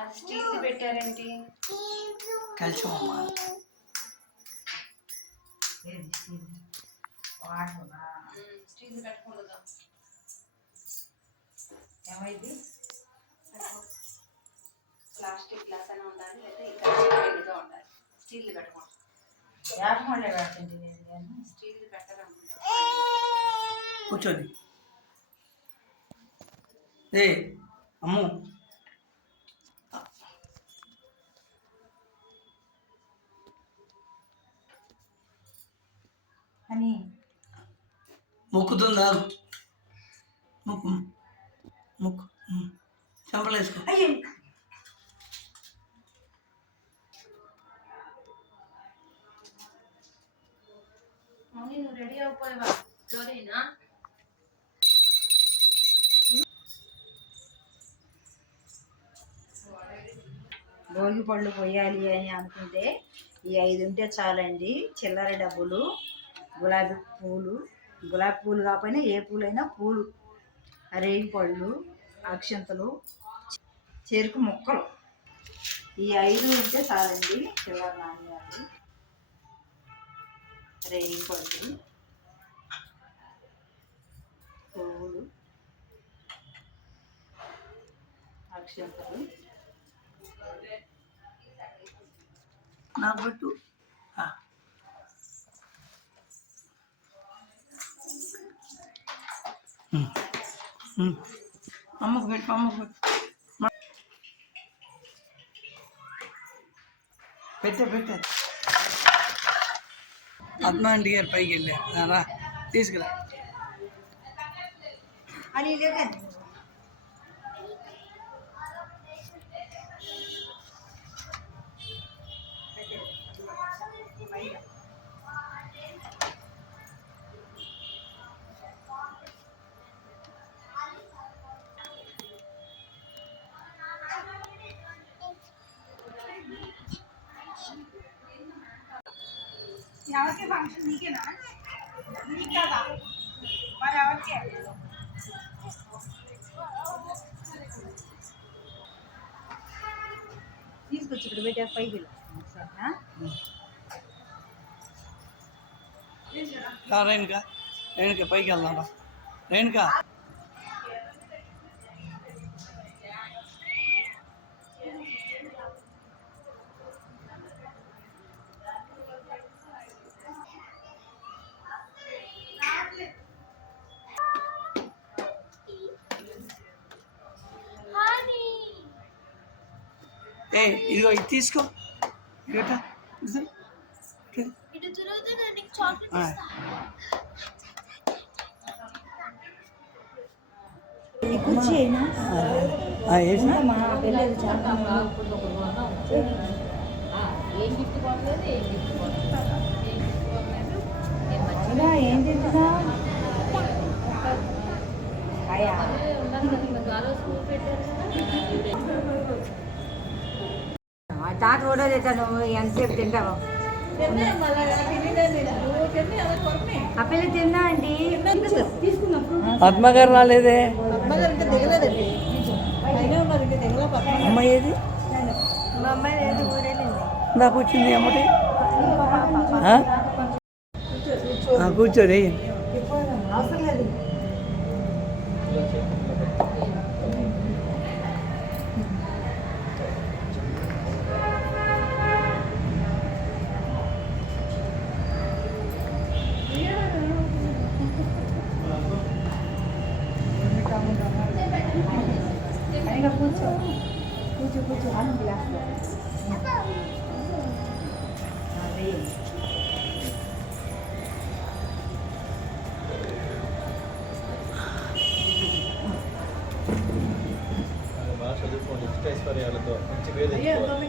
అది steel పెట్టారేంటి? Calcium అమ్మా. Steel పెట్టకూడదు. ఏమైంది? ప్లాస్టిక్ గ్లాస్ అయినా ఉండాలి, లేదా ఇంకా ఉండాలి. స్టీల్ పెట్టకూడదు. యాభై పెట్టండి. స్టీల్ పెట్టడం కూర్చోండి. ఏ అమ్ము అని మొక్కుతుందా? మొక్కు మొక్కు చెంపలు వేసుకో. మౌని నువ్వు రెడీ అయిపోయావా? జోరీనా? భోగి పళ్ళు పోయాలి అని అనుకుంటే ఈ 5 ఉంటే చాలండి. చిల్లర డబ్బులు, గులాబీ పూలు కాకపోయినా ఏ పూలైనా పూలు, రేగి పళ్ళు, అక్షంతలు, చెరుకు ముక్కలు, ఈ 5 ఉంటే చాలండి. చిల్లర నాణ్యాలు, రేగి పళ్ళు, పువ్వులు, అక్షంతలు. నాకు పెట్టు. అమ్మకు పెట్టు, అమ్మకు పెట్టు. పెట్టే పద్మాంటి గారు పైకి వెళ్ళా తీసుకురా. అని లేదా ఎవరికి ఫంక్షన్? నీకేనా? నీకు కదా, మరి ఎవరికి? తీసుకొచ్చి ఇక్కడ పెట్టే పైకి రేణుకా, రేణుకా పైకి వెళ్దాం రా. రేణుకా ఏ ఇదిగో ఇది తీసుకో. కుర్చీ అయినా మా పిల్లలు చాలా ఏం తింటున్నా తాత కూడా తెచ్చాను. ఎంతసేపు తింటావు? ఆ పిల్ల తిందా అండి. పద్మగారు రాలేదే. అమ్మాయి ఏది? మా అమ్మాయి లేదు, ఊరెళ్ళింది. నాకు వచ్చింది అమ్మటి. కూర్చోరే. అవసరం లేదు. కూర్చో అని గ్లాస్ బాగా చదువుకోండి. ఐశ్వర్యాలతో మంచి పేరు చూడాలి.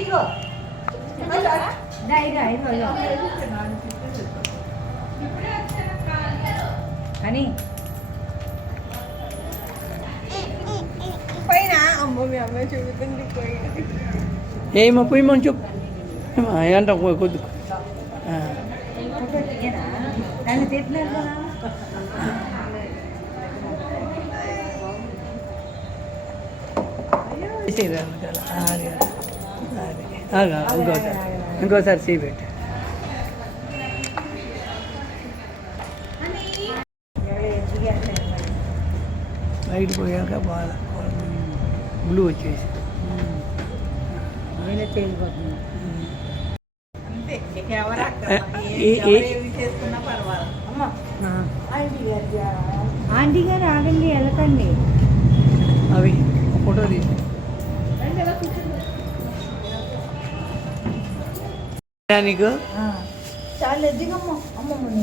ఇదిగో కానీ పైన అమ్మ మీ అమ్మాయి చూపుతుంది. ఏమో పోయి మంచి అంట కొద్ది దాన్ని తిట్టినారు కదా. ఇంకోసారి చేపెట్టి బయట పోయాక బాగా బ్లూ వచ్చేసి నేనే తేలిపోతుంది అంతే. ఇక ఎవరు అక్కడ ఏమి చేసుకున్నా పర్వాలేదు. ఆంటీ గారు ఆగండి, వెళ్ళకండి. అవి ఫోటో తీసి నీకు చాలా ఎదిగమ్మ అమ్మమ్మ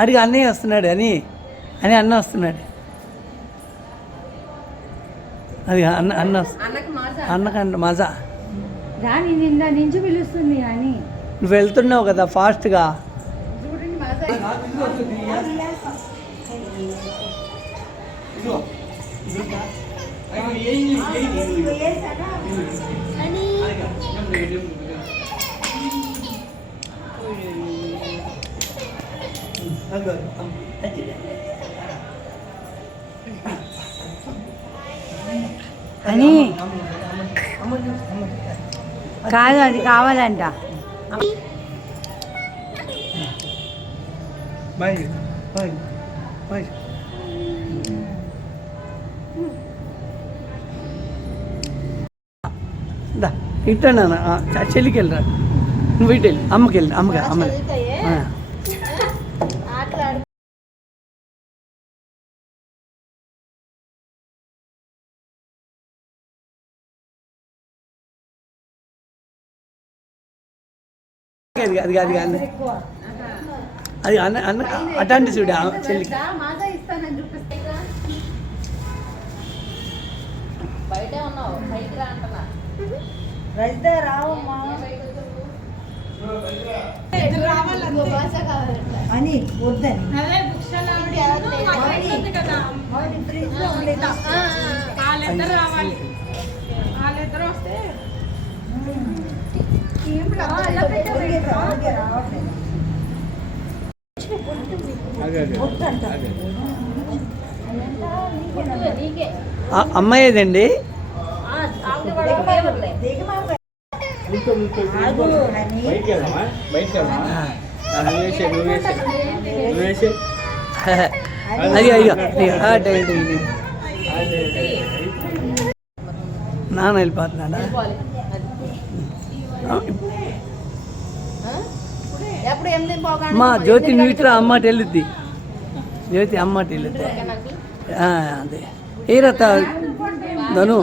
అడిగి అన్నయ్య వస్తున్నాడు అని అన్న వస్తున్నాడు. అది అన్నకంట మజా రాని నిందా నుంచి పిలుస్తుంది కానీ నువ్వు వెళ్తున్నావు కదా ఫాస్ట్గా. అని కాదు, అది కావాలంట. Bye bye bye. ఇట్టా చెల్లికి వెళ్ళరా, నువ్వు ఇటు వెళ్ళి అమ్మకి వెళ్ళి అమ్మకి అది అది అది అది అన్న అన్న అటాంటి చూడ చెల్లికి. అని వద్దని అమ్మాయి ఏదండి? అది అయ్యో నాన్న వెళ్ళిపోతున్నాడా? అమ్మా జ్యోతి నువ్వుట్రా, అమ్మాట వెళ్ళుద్ది. జ్యోతి అమ్మాట వెళ్ళుద్ది. అదే ఏ రత ధను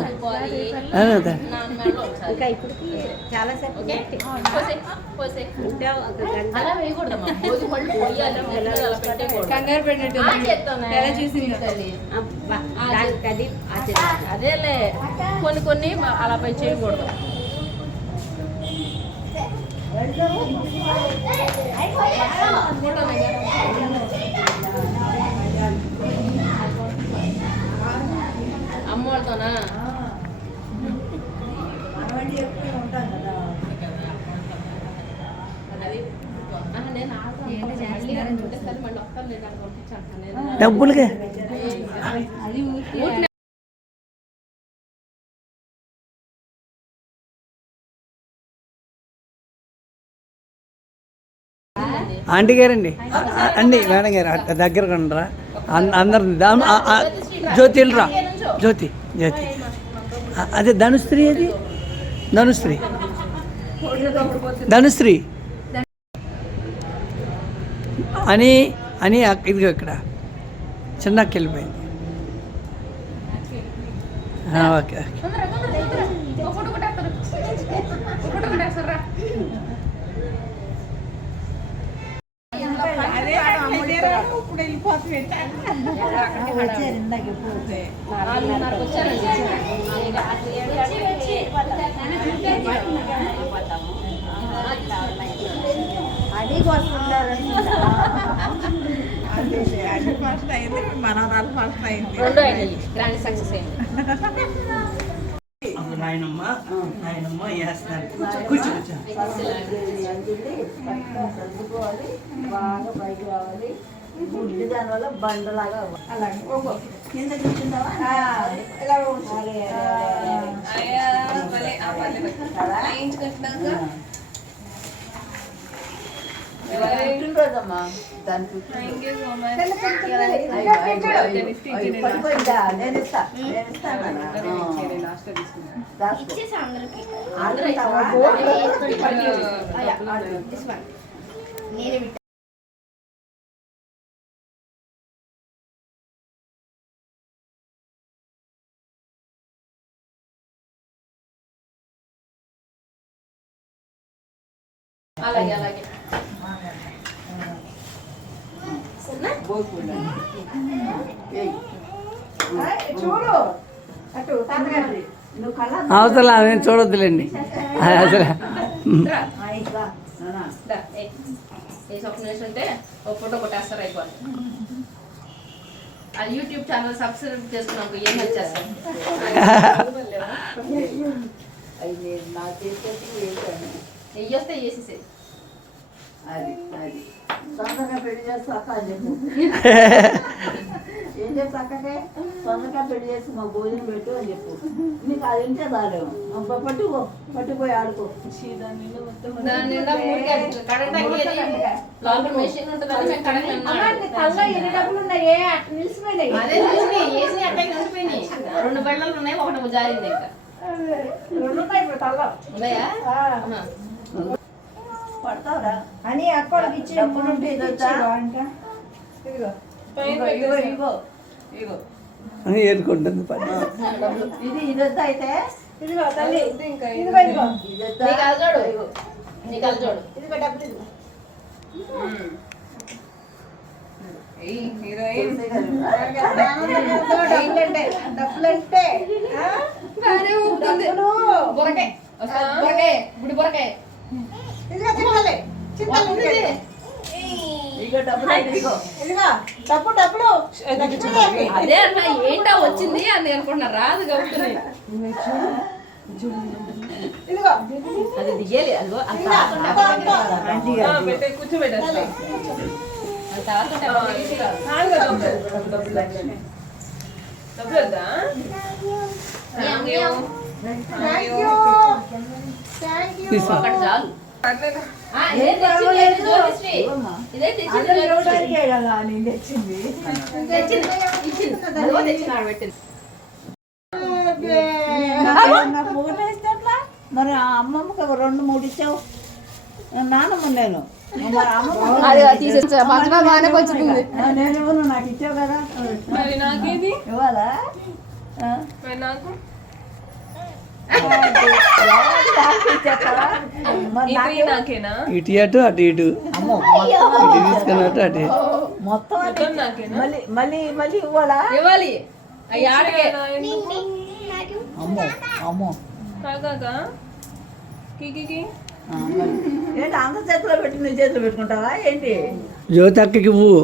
అదేలే కొన్ని కొన్ని అలా పై చేయకూడదు. అమ్మోళ్ళతోనా డబ్బులుగా ఆంటీ గారండి అండి, మేడం గారు దగ్గర ఉండరా అందరు. జ్యోతి వెళ్ళరా, జ్యోతి జ్యోతి అదే ధనుశ్రీ, అది ధనుశ్రీ ధనుశ్రీ అని అని ఇదిగో ఇక్కడ చిన్నకి వెళ్ళిపోయింది. ఓకే అది ఫస్ట్ అయింది, మనవరాలు ఫస్ట్ అయింది. రెండు అయినాయి, గ్రాండ్ సక్సెస్ అయింది. నాయనమ్మ వేస్తున్నారు. కూర్చో కూర్చో. సర్దుకోవాలి, బాగా పైకి రావాలి. గుడ్డి దానివల్ల బండలాగా అలాగే కింద కూర్చుంటావా? ఇలా పుట్టినరోజమ్మా దాని పడిపోయిందా? నేను ఇస్తాను. అలాగే అలాగే చూడు అటు తాతగారి నువ్వు కళ్ళ అవతల నేను చూడొద్దులేండి అసలు. ఏ స్వప్నం ఉంటే ఒక ఫోటో కొట్టేస్తారు అయిపోతుంది. అది యూట్యూబ్ ఛానల్ సబ్స్క్రైబ్ చేసుకున్నాం ఏం హెల్ప్ చేస్తాం. అది నా చేసేది వేసాను. నెయ్యి వస్తే వేసేసేది. అది అది సొంతంగా పెళ్లి చేస్తా అక్క అని చెప్పు. ఏం చెప్తా అక్కకే? సొంతంగా పెళ్లి చేసి మా భోజనం పెట్టు అని చెప్పు. నీకు అది ఉంటే చాలేము. పట్టుపోయి ఆడుకో. దాని నిండా కరెంట్ లోపల మెషిన్ ఉంటుందని మేము అదే చూసి వేసి అట్టే కలిసిపోయినాయి. 2 బళ్ళలు ఉన్నాయి, ఒకటి జారింది. ఇంకా ఉన్నాయా? పడతావురా అని అక్కడికి ఇచ్చి అని ఏరుకుంటుంది పని. ఇది ఇదొద్దా అయితే ఇదిగో తల్లి, ఇదొద్దా నీకు అలజోడు, నీకు అలజోడు. ఇదిగో డబ్బులు ఇదిగో. డబ్బులంటే బొరకాయ బొరకాయ గుడి బొరకాయ ఇదిగో చింతలే చింతలు ఇదిగో డబ్బులు ఇదిగో. ఇదిగో డబ్బులు అదే అట్లా ఏంటా వచ్చింది అని అనుకుంటున్నా. రాదు కాబట్టి ఇదిగో అది దిగేది. అదిగో కూర్చోబెట్టేస్తా. ఒకటి చాలు. ఇదే తెచ్చింది మరి ఆ అమ్మమ్మకి 2-3 ఇచ్చావు. నాన్నమ్మ నేను మరి అమ్మమ్మ నేను ఇవ్వను, నాకు ఇచ్చావు కదా. ఇవ్వాలా? ఇటు అటు అటు ఇటు ఇటు తీసుకున్నట్టు అటు మొత్తం మళ్ళీ ఇవ్వాలా? ఇవ్వాలి. ఆటకే అమ్మో అమ్మో ఏంటి అంత చేతిలో పెట్టి నీ చేతిలో పెట్టుకుంటావా ఏంటి? జ్యోతి అక్కకి పువ్వు.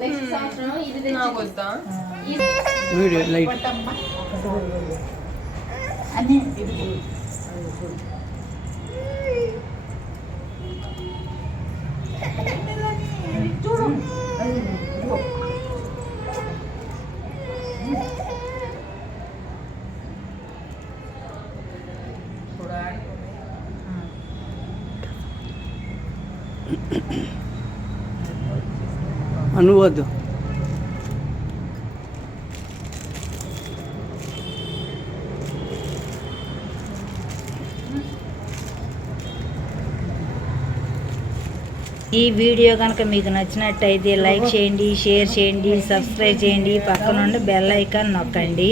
నెక్స్ట్ సంవత్సరం ఇది వీడియో లైట్ అన్నీ చూడు. అనువద్దు. ఈ వీడియో కనుక మీకు నచ్చినట్టయితే లైక్ చేయండి, షేర్ చేయండి, సబ్స్క్రైబ్ చేయండి, పక్కనుండి బెల్ ఐకాన్ నొక్కండి.